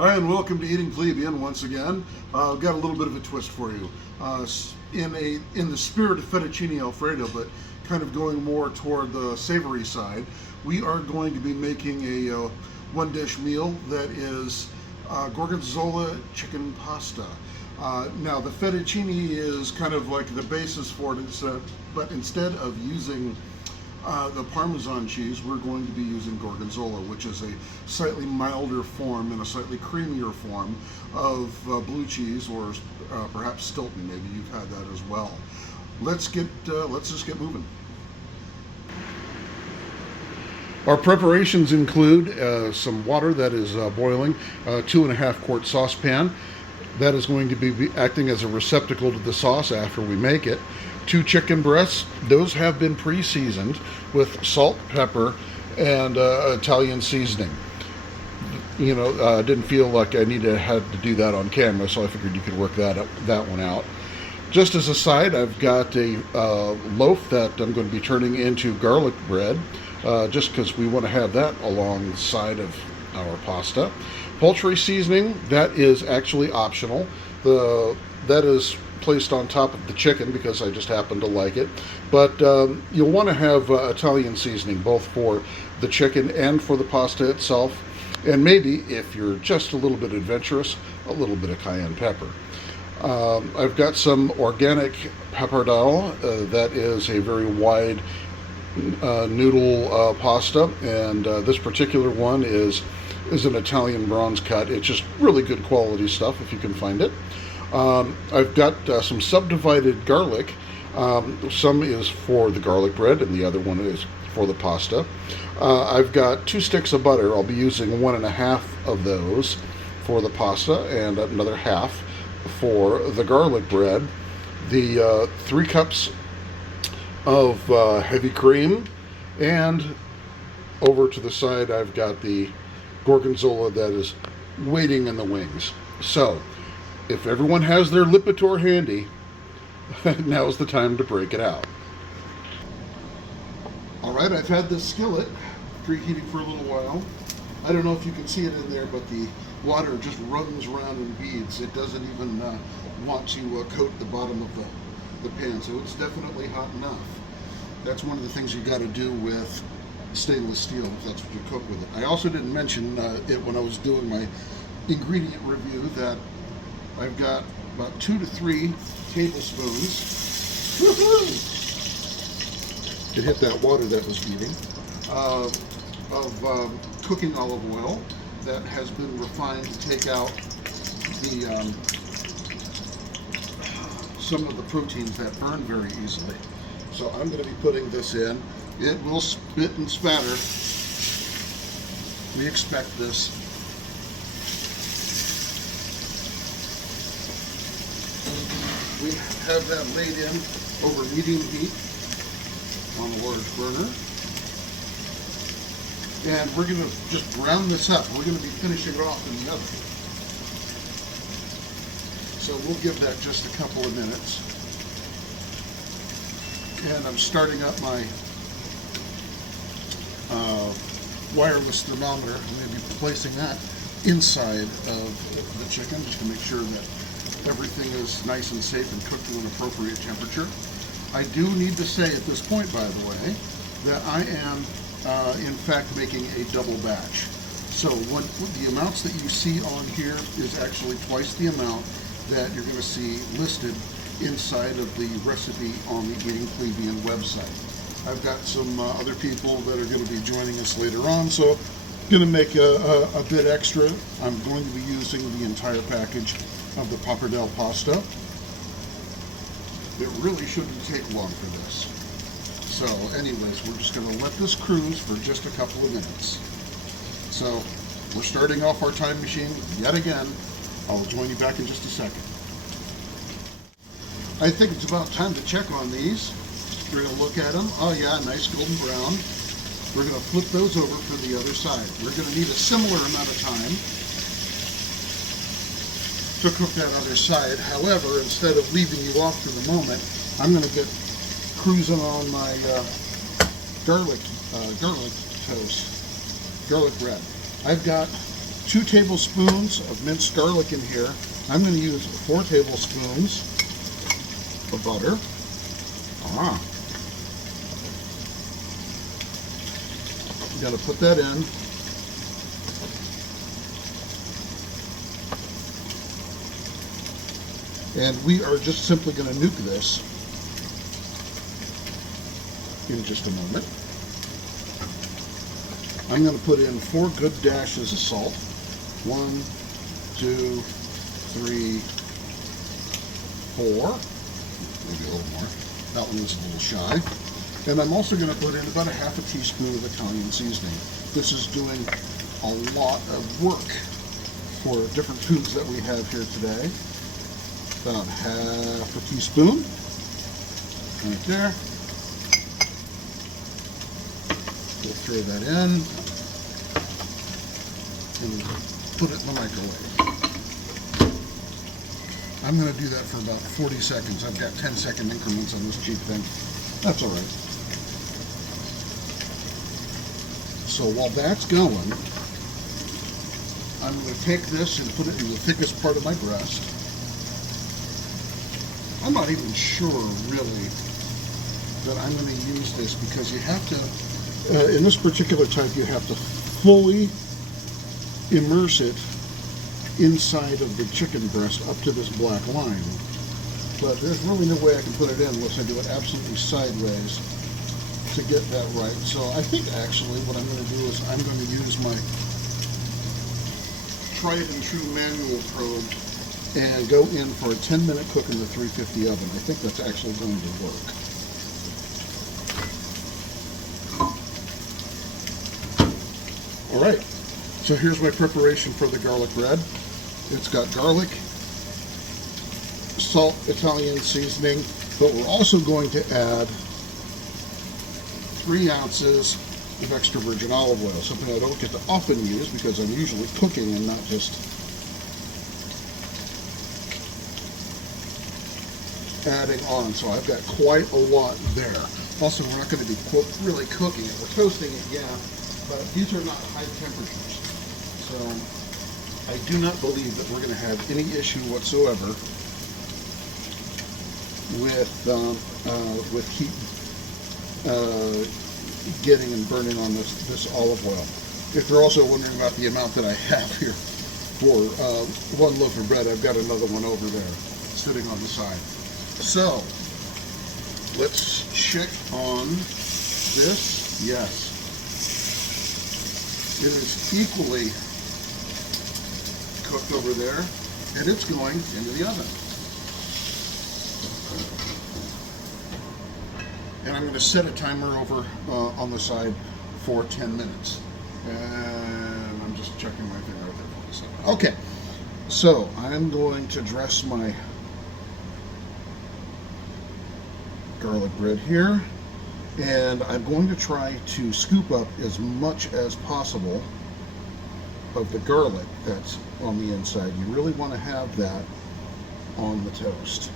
Hi, and welcome to Eating Plebian once again. I've got a little bit of a twist for you. In the spirit of fettuccine alfredo, but kind of going more toward the savory side, we are going to be making a one-dish meal that is Gorgonzola Chicken Pasta. Now, the fettuccine is kind of like the basis for it, but instead of using the Parmesan cheese, we're going to be using Gorgonzola, which is a slightly milder form and a slightly creamier form of blue cheese, or perhaps Stilton. Maybe you've had that as well. Let's just get moving. Our preparations include some water that is boiling, 2.5 quart saucepan. That is going to be acting as a receptacle to the sauce after we make it. 2 chicken breasts. Those have been pre-seasoned with salt, pepper, and Italian seasoning. You know, I didn't feel like I had to do that on camera, so I figured you could work that one out. Just as a side, I've got a loaf that I'm going to be turning into garlic bread, just because we want to have that alongside of our pasta. Poultry seasoning, that is actually optional. That is placed on top of the chicken because I just happen to like it. But you'll want to have Italian seasoning both for the chicken and for the pasta itself. And maybe, if you're just a little bit adventurous, a little bit of cayenne pepper. I've got some organic pappardelle. That is a very wide noodle pasta, and this particular one is an Italian bronze cut. It's just really good quality stuff if you can find it. I've got some subdivided garlic. Some is for the garlic bread and the other one is for the pasta. I've got 2 sticks of butter. I'll be using 1.5 of those for the pasta and another half for the garlic bread. The 3 cups of heavy cream, and over to the side I've got the Gorgonzola that is waiting in the wings. So if everyone has their Lipitor handy, now's the time to break it out. Alright, I've had this skillet preheating for a little while. I don't know if you can see it in there, but the water just runs around in beads. It doesn't even want to coat the bottom of the pan, so it's definitely hot enough. That's one of the things you got to do with stainless steel if that's what you cook with it. I also didn't mention it when I was doing my ingredient review that I've got about 2 to 3 tablespoons to hit that water that was beating of cooking olive oil that has been refined to take out the some of the proteins that burn very easily. So I'm going to be putting this in. It will spit and spatter. We expect this. We have that laid in over medium heat on a large burner. And we're going to just brown this up. We're going to be finishing it off in the oven. So we'll give that just a couple of minutes. And I'm starting up my wireless thermometer. I'm going to be placing that inside of the chicken just to make sure that everything is nice and safe and cooked to an appropriate temperature. I do need to say at this point, by the way, that I am in fact making a double batch. So the amounts that you see on here is actually twice the amount that you're going to see listed inside of the recipe on the Eating Plebian website. I've got some other people that are going to be joining us later on, so I'm going to make a bit extra. I'm going to be using the entire package of the pappardelle pasta. It really shouldn't take long for this. So anyways, we're just going to let this cruise for just a couple of minutes. So we're starting off our time machine yet again. I'll join you back in just a second. I think it's about time to check on these. We're going to look at them. Oh yeah, nice golden brown. We're going to flip those over for the other side. We're going to need a similar amount of time to cook that other side. However, instead of leaving you off for the moment, I'm going to get cruising on my garlic toast, garlic bread. I've got 2 tablespoons of minced garlic in here. I'm going to use 4 tablespoons of butter. I'm going to put that in. And we are just simply going to nuke this in just a moment. I'm going to put in 4 good dashes of salt. 1, 2, 3, 4. Maybe a little more. That one was a little shy. And I'm also going to put in about a half a teaspoon of Italian seasoning. This is doing a lot of work for different foods that we have here today. About half a teaspoon. Right there. We'll throw that in and put it in the microwave. I'm going to do that for about 40 seconds. I've got 10-second increments on this cheap thing. That's all right. So while that's going, I'm going to take this and put it in the thickest part of my breast. I'm not even sure, really, that I'm going to use this because you have to, in this particular type, you have to fully immerse it inside of the chicken breast up to this black line. But there's really no way I can put it in unless I do it absolutely sideways to get that right. So I think actually what I'm going to do is I'm going to use my tried and true manual probe and go in for a 10-minute cook in the 350 oven. I think that's actually going to work. All right, so here's my preparation for the garlic bread. It's got garlic, salt, Italian seasoning, but we're also going to add 3 ounces of extra virgin olive oil, something I don't get to often use because I'm usually cooking and not just adding on. So I've got quite a lot there. Also, we're not going to be really cooking it. We're toasting it, yeah, but these are not high temperatures. So I do not believe that we're going to have any issue whatsoever with heat getting and burning on this olive oil. If you're also wondering about the amount that I have here for 1 loaf of bread, I've got another one over there sitting on the side. So let's check on this. Yes, it is equally cooked over there, and it's going into the oven. And I'm going to set a timer over on the side for 10 minutes. And I'm just checking my thing right there for a second. Okay, so I'm going to dress my garlic bread here, and I'm going to try to scoop up as much as possible of the garlic that's on the inside. You really want to have that on the toast.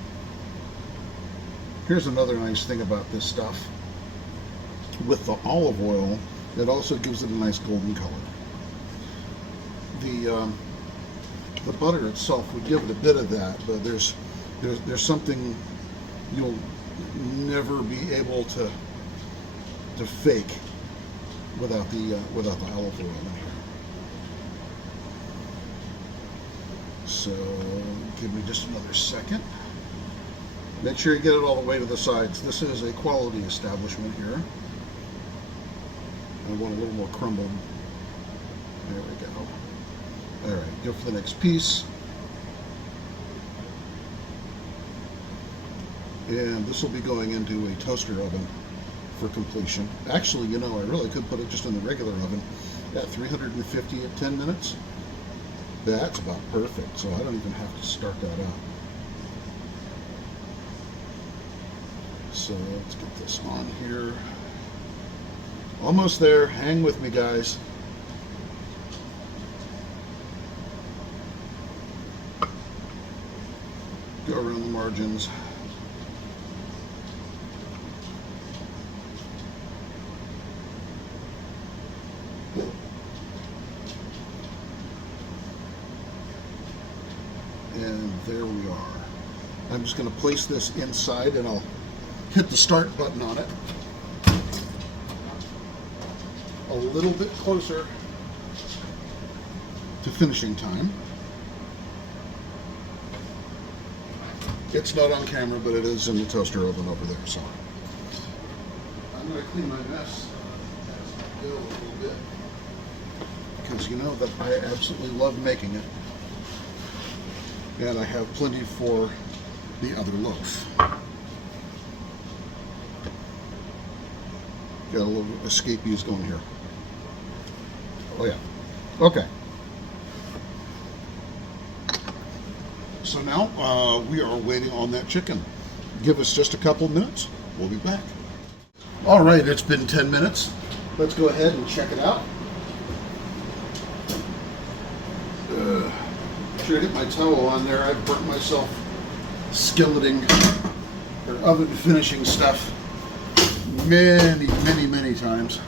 Here's another nice thing about this stuff. With the olive oil, it also gives it a nice golden color. The butter itself would give it a bit of that, but there's something you'll never be able to fake without the olive oil in here. So give me just another second. Make sure you get it all the way to the sides. This is a quality establishment here. I want a little more crumbled. There we go. All right, go for the next piece. And this will be going into a toaster oven for completion. Actually, you know, I really could put it just in the regular oven at 350 at 10 minutes. That's about perfect, so I don't even have to start that up. So let's get this on here. Almost there. Hang with me, guys. Go around the margins. And there we are. I'm just going to place this inside and I'll hit the start button on it. A little bit closer to finishing time. It's not on camera, but it is in the toaster oven over there. So I'm going to clean my mess as I go a little bit, because you know that I absolutely love making it, and I have plenty for the other loaf. Got a little escapees going here. Oh yeah. Okay. So now we are waiting on that chicken. Give us just a couple minutes. We'll be back. All right, it's been 10 minutes. Let's go ahead and check it out. Should I get my towel on there? I've burnt myself skilleting or oven finishing stuff many times.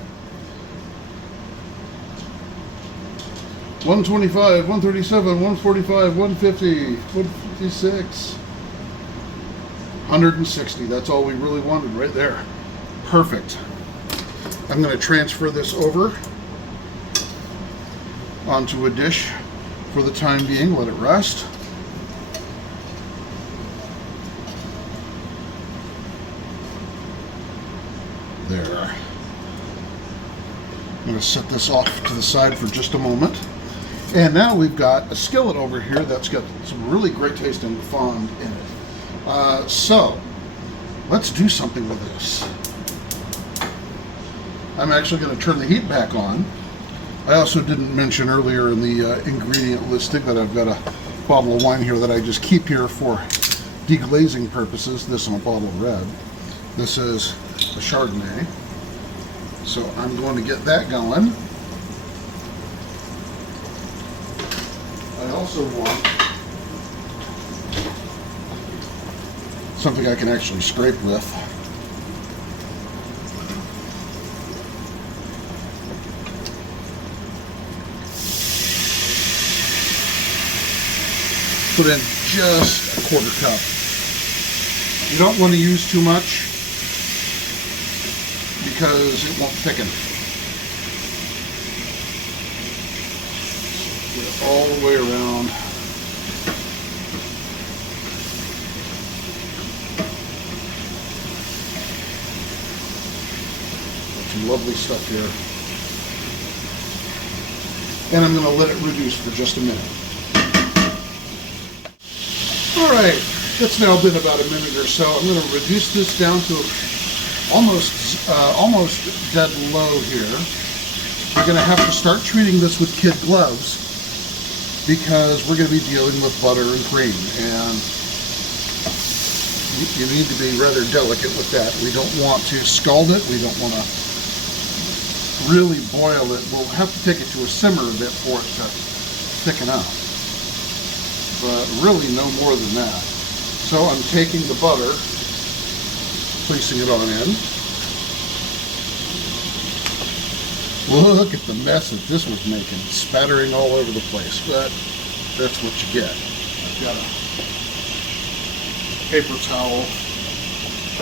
125, 137, 145, 150, 156, 160. That's all we really wanted right there. Perfect. I'm going to transfer this over onto a dish for the time being. Let it rest. There. I'm going to set this off to the side for just a moment. And now we've got a skillet over here that's got some really great tasting fond in it. So let's do something with this. I'm actually going to turn the heat back on. I also didn't mention earlier in the ingredient listing that I've got a bottle of wine here that I just keep here for deglazing purposes. This and a bottle of red. This is a Chardonnay. So I'm going to get that going. I also want something I can actually scrape with. Put in just a quarter cup. You don't want to use too much because it won't thicken. Get it all the way around. Some lovely stuff here. And I'm going to let it reduce for just a minute. All right, it's now been about a minute or so. I'm going to reduce this down to almost dead low here. We're going to have to start treating this with kid gloves because we're going to be dealing with butter and cream, and you need to be rather delicate with that. We don't want to scald it. We don't want to really boil it. We'll have to take it to a simmer a bit for it to thicken up, but really no more than that. So I'm taking the butter, placing it on in. Look at the mess that this was making, spattering all over the place, but that's what you get. I've got a paper towel.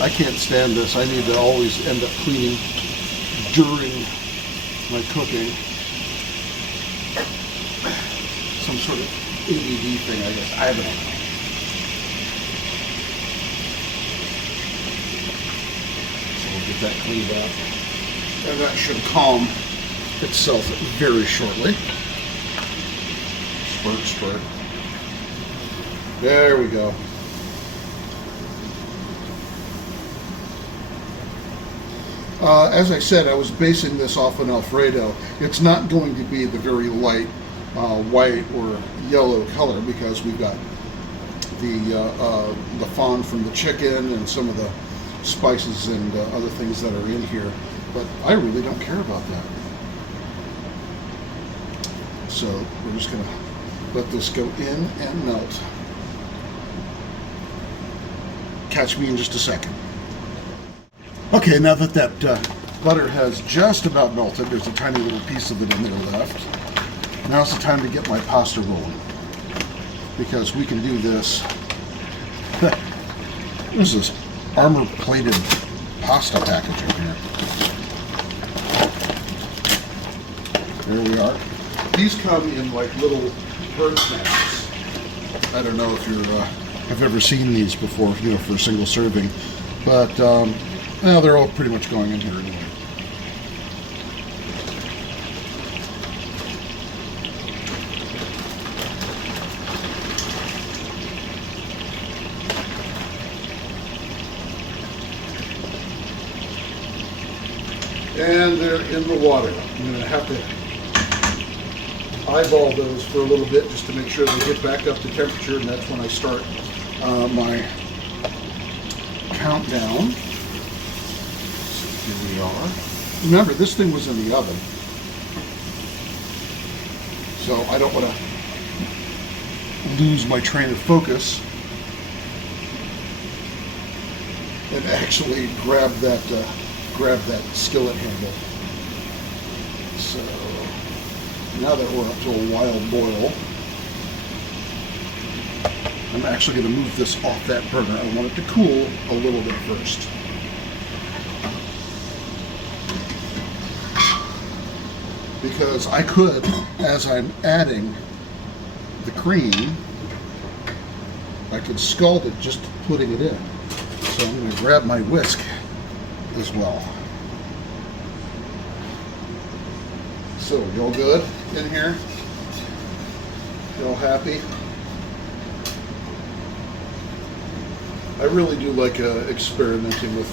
I can't stand this. I need to always end up cleaning during my cooking. Some sort of ADD thing, I guess. I don't know. So we'll get that cleaned up. And that should calm itself very shortly. Spurt, spurt. There we go. As I said, I was basing this off an alfredo. It's not going to be the very light white or yellow color because we've got the fond from the chicken and some of the spices and other things that are in here. But I really don't care about that. So we're just going to let this go in and melt. Catch me in just a second. Okay, now that butter has just about melted, there's a tiny little piece of it in there left. Now's the time to get my pasta rolling. because we can do this. This is armor-plated pasta packaging here. There we are. These come in like little bird snacks. I don't know if have ever seen these before, for a single serving, but now they're all pretty much going in here anyway. And they're in the water. I'm going to have to eyeball those for a little bit just to make sure they get back up to temperature, and that's when I start my countdown. So here we are. Remember, this thing was in the oven, so I don't want to lose my train of focus and actually grab that skillet handle. So now that we're up to a wild boil, I'm actually going to move this off that burner. I want it to cool a little bit first. Because I could, as I'm adding the cream, I could scald it just putting it in. So I'm going to grab my whisk as well. So, you all good in here? You all happy? I really do like experimenting with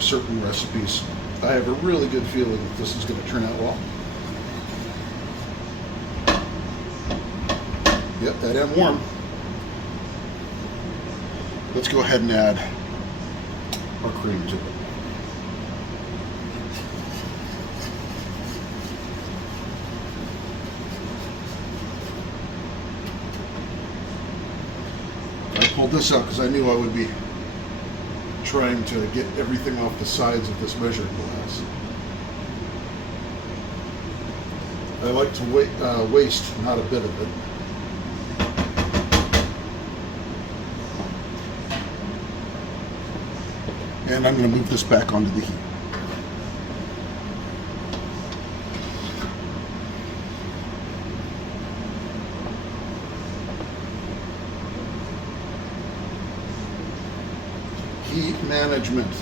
certain recipes. I have a really good feeling that this is going to turn out well. Yep, that end warm. Let's go ahead and add our cream to it. I pulled this out because I knew I would be trying to get everything off the sides of this measuring glass. I like to waste not a bit of it. And I'm going to move this back onto the heat. Heat management.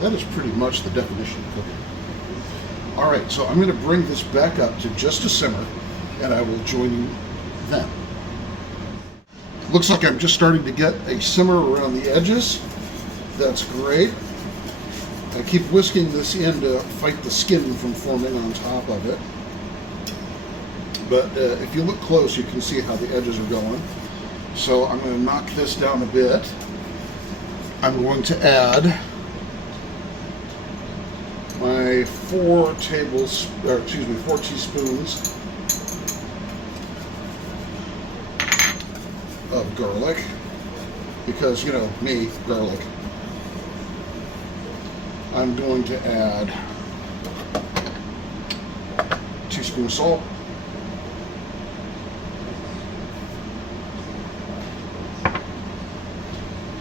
That is pretty much the definition of cooking. All right, so I'm going to bring this back up to just a simmer, and I will join you then. Looks like I'm just starting to get a simmer around the edges. That's great. I keep whisking this in to fight the skin from forming on top of it. But if you look close, you can see how the edges are going. So I'm going to knock this down a bit. I'm going to add my 4 teaspoons of garlic, because me, garlic. I'm going to add a teaspoon of salt,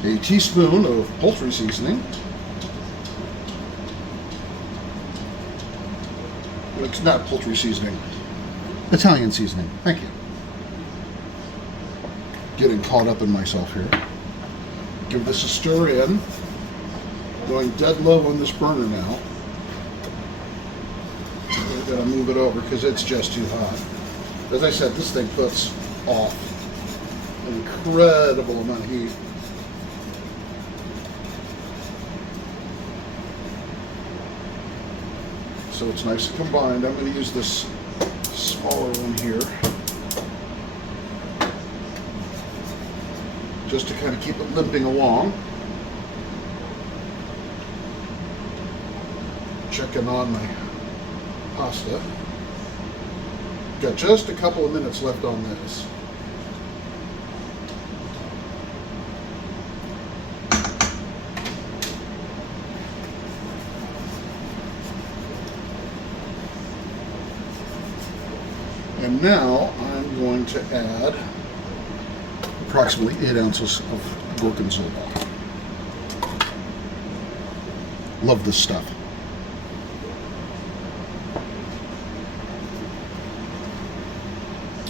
a teaspoon of poultry seasoning. Well, it's not poultry seasoning, Italian seasoning. Thank you. Getting caught up in myself here. Give this a stir in. Going dead low on this burner now. I've got to move it over because it's just too hot. As I said, this thing puts off an incredible amount of heat. So it's nice and combined. I'm going to use this smaller one here, just to kind of keep it limping along. Checking on my pasta. Got just a couple of minutes left on this. And now I'm going to add approximately 8 ounces of Gorgonzola. Love this stuff.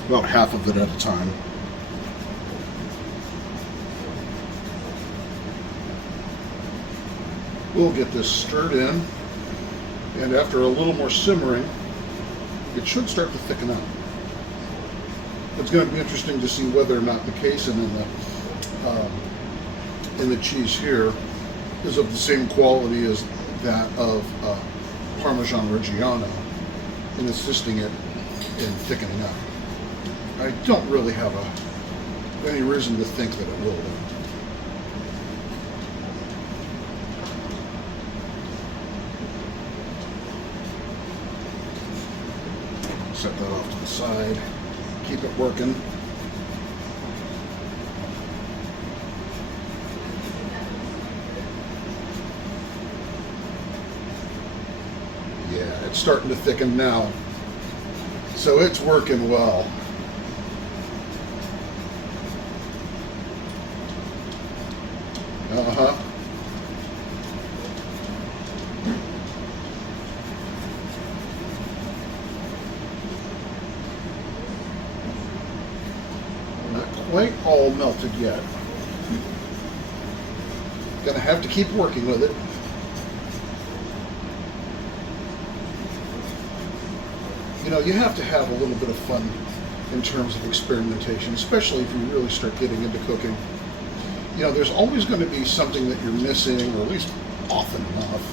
About half of it at a time. We'll get this stirred in, and after a little more simmering, it should start to thicken up. It's going to be interesting to see whether or not the casein in the cheese here is of the same quality as that of Parmesan Reggiano in assisting it in thickening up. I don't really have any reason to think that it will. Set that off to the side. Keep it working. Yeah, it's starting to thicken now. So it's working well. Uh-huh. Not quite all melted yet. Gonna have to keep working with it. You know, you have to have a little bit of fun in terms of experimentation, especially if you really start getting into cooking. You know, there's always going to be something that you're missing, or at least often enough.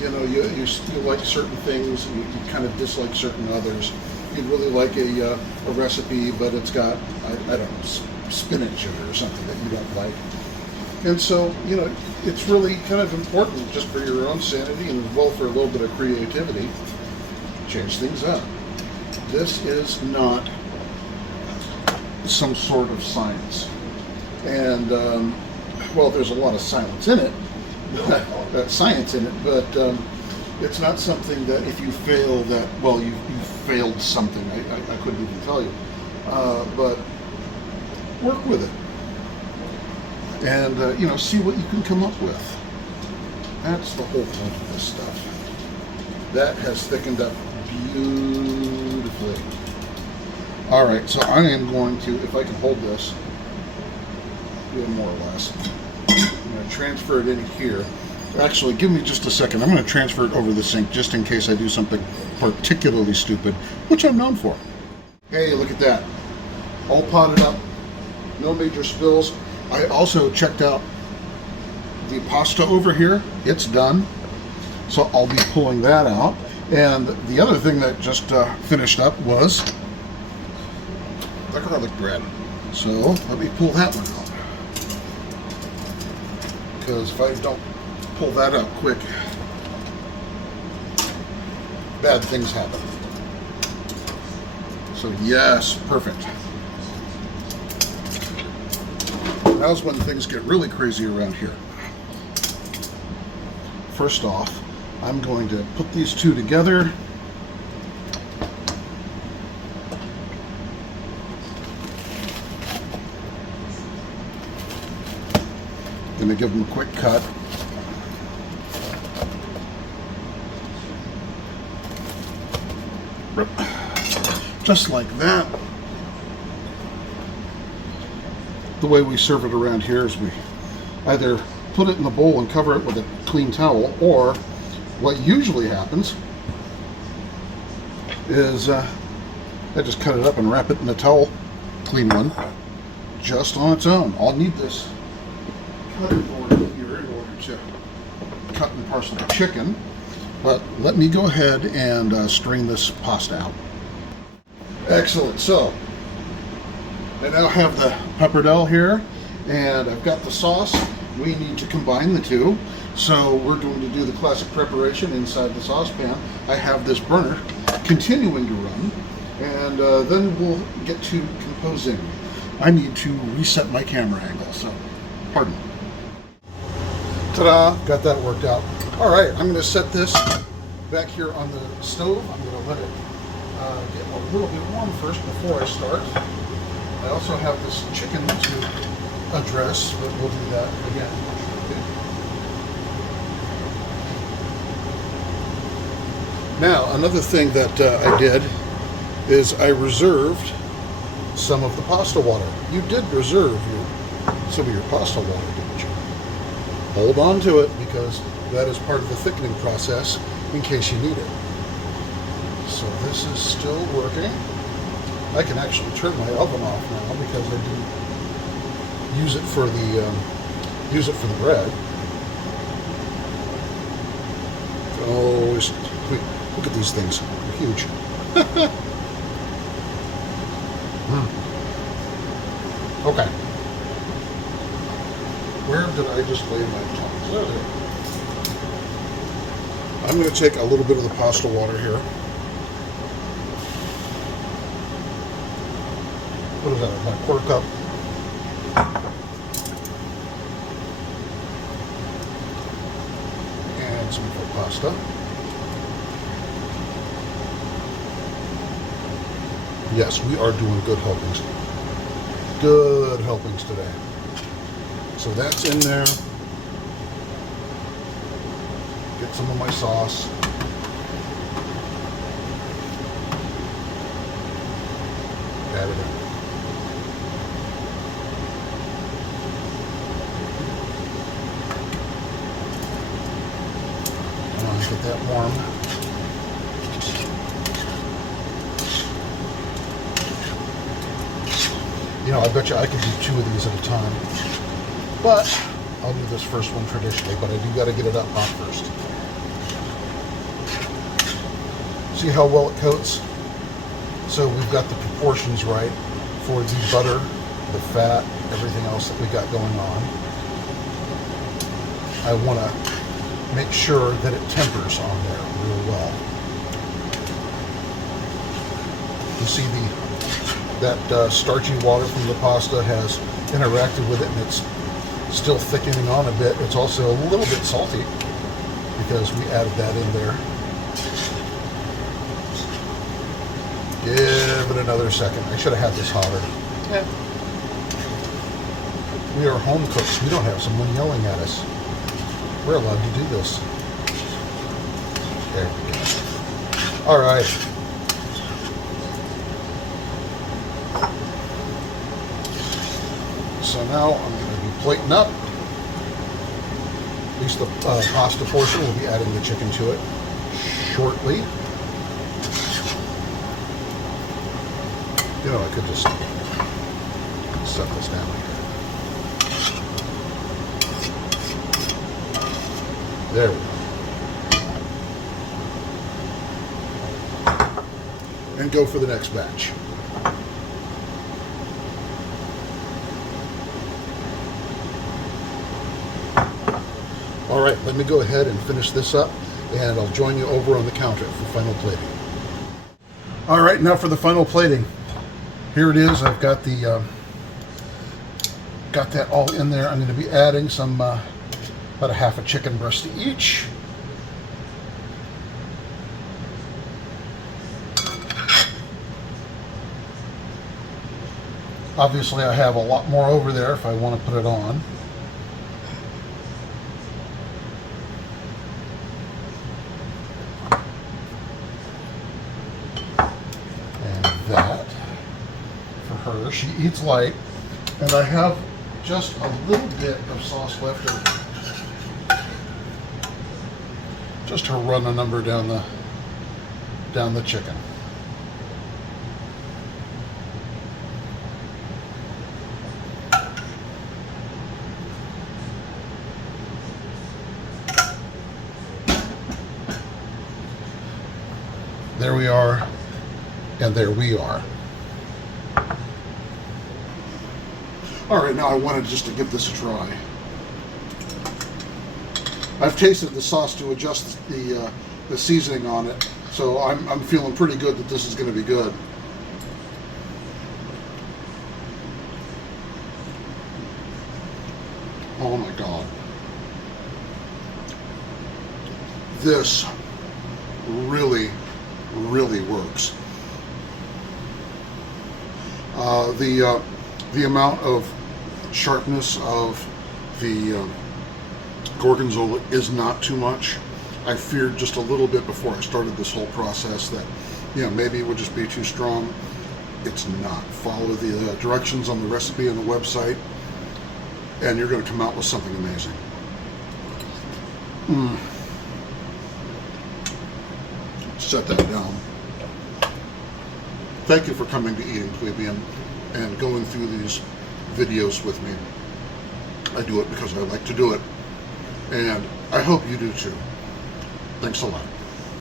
You know, you like certain things, and you kind of dislike certain others. You'd really like a recipe, but it's got, I don't know, spinach in it or something that you don't like. And so, you know, it's really kind of important just for your own sanity and as well for a little bit of creativity. Change things up. This is not some sort of science. And, well, there's a lot of science in it, but it's not something that if you fail that, well, you failed something. I couldn't even tell you. But work with it. And, you know, see what you can come up with. That's the whole point of this stuff. That has thickened up beautifully. All right, so I am going to, if I can hold this, more or less, I'm going to transfer it in here. Actually, give me just a second. I'm going to transfer it over the sink just in case I do something particularly stupid, which I'm known for. Hey, look at that. All potted up, no major spills. I also checked out the pasta over here. It's done. So I'll be pulling that out. And the other thing that just finished up was the garlic bread. So let me pull that one out. Because if I don't pull that out quick, bad things happen. So yes, perfect. Now's when things get really crazy around here. First off, I'm going to put these two together. Going to give them a quick cut. Just like that. The way we serve it around here is we either put it in the bowl and cover it with a clean towel, or what usually happens is I just cut it up and wrap it in a towel, clean one, just on its own. I'll need this cutting board here in order to cut and parcel the chicken, but let me go ahead and strain this pasta out. Excellent. So I now have the pappardelle here, and I've got the sauce. We need to combine the two, so we're going to do the classic preparation inside the saucepan. I have this burner continuing to run, and then we'll get to composing. I need to reset my camera angle, so pardon. Ta-da! Got that worked out. All right, I'm going to set this back here on the stove. I'm going to let it get a little bit warm first before I start. I also have this chicken to address, but we'll do that again. Now, another thing that I did is I reserved some of the pasta water. You did reserve some of your pasta water, didn't you? Hold on to it, because that is part of the thickening process in case you need it. So this is still working. I can actually turn my oven off now because I didn't use it for the bread. Oh, look at these things. They're huge. Okay. Where did I just lay my tongs? There they are. I'm going to take a little bit of the pasta water here. What is that? About a quarter cup. And some of the pasta. Yes, we are doing good helpings. Good helpings today. So that's in there. Get some of my sauce. Add it in. Get that warm. You know, I bet you I could do 2 of these at a time. But I'll do this first one traditionally, but I do got to get it up hot first. See how well it coats? So we've got the proportions right for the butter, the fat, everything else that we got going on. I want to make sure that it tempers on there real well. You see that starchy water from the pasta has interacted with it, and it's still thickening on a bit. It's also a little bit salty because we added that in there. Give it another second. I should have had this hotter. Yeah. We are home cooks. We don't have someone yelling at us. We're allowed to do this. There we go. All right. So now I'm going to be plating up. At least the pasta portion. We'll be adding the chicken to it shortly. You know, I could just set this down here. There we go. And go for the next batch. All right, let me go ahead and finish this up, and I'll join you over on the counter for final plating. All right, now for the final plating. Here it is. I've got the got that all in there. I'm going to be adding some about a half a chicken breast to each. Obviously, I have a lot more over there if I want to put it on. And that for her. She eats light. And I have just a little bit of sauce left over. Just to run a number down the chicken. There we are, and there we are. All right, now I wanted just to give this a try. I've tasted the sauce to adjust the seasoning on it, so I'm feeling pretty good that this is going to be good. Oh my God. This really, really works. The amount of sharpness of the Gorgonzola is not too much. I feared just a little bit before I started this whole process that, maybe it would just be too strong. It's not. Follow the directions on the recipe on the website, and you're going to come out with something amazing. Set that down. Thank you for coming to Eating Plebian and going through these videos with me. I do it because I like to do it, and I hope you do too. Thanks a lot.